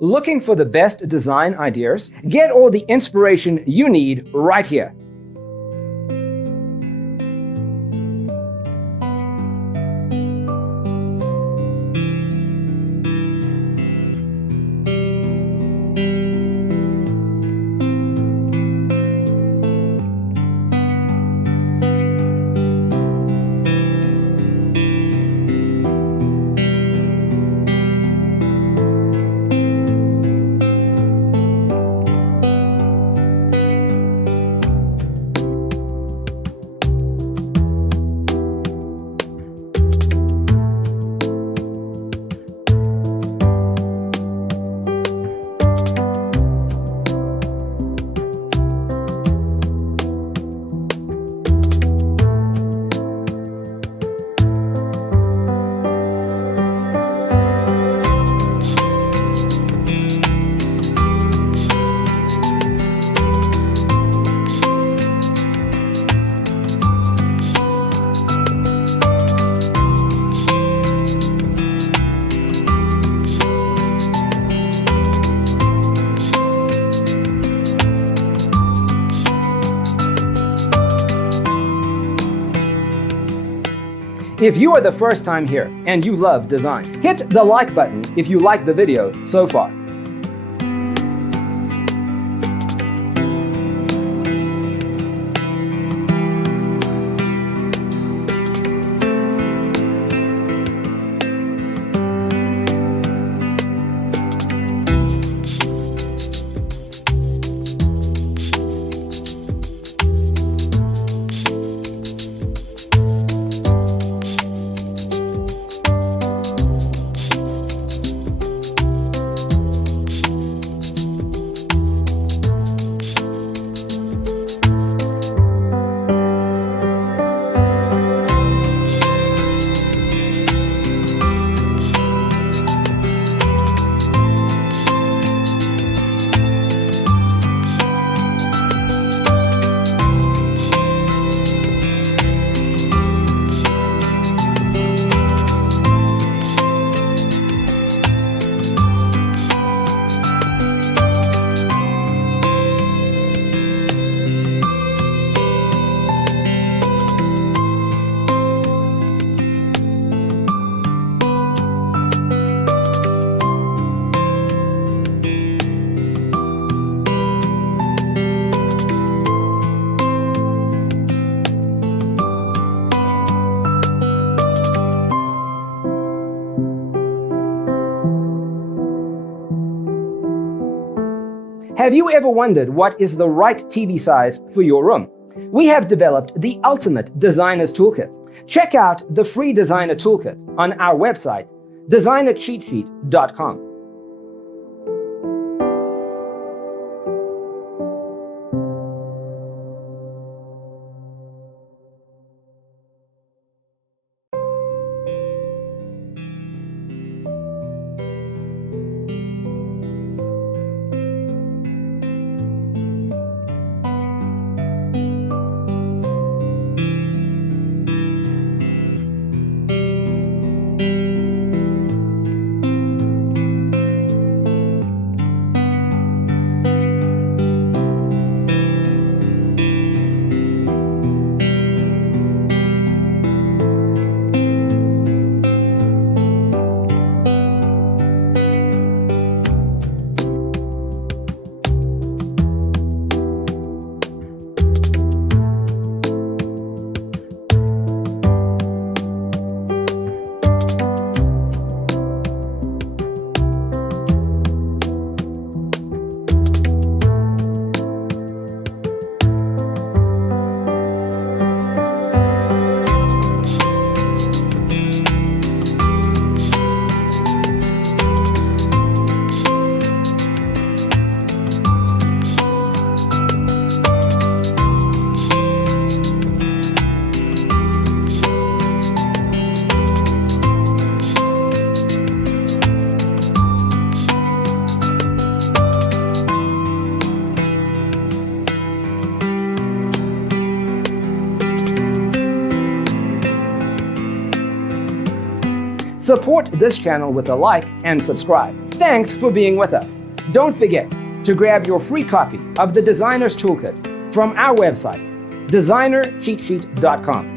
Looking for the best design ideas? Get all the inspiration you need right here. If you are the first time here and you love design, hit the like button if you like the video so far. Have you ever wondered what is the right TV size for your room? We have developed the ultimate designer's toolkit. Check out the free designer toolkit on our website, designercheatsheet.com. Support this channel with a like and subscribe. Thanks for being with us. Don't forget to grab your free copy of the Designer's Toolkit from our website, designercheatsheet.com.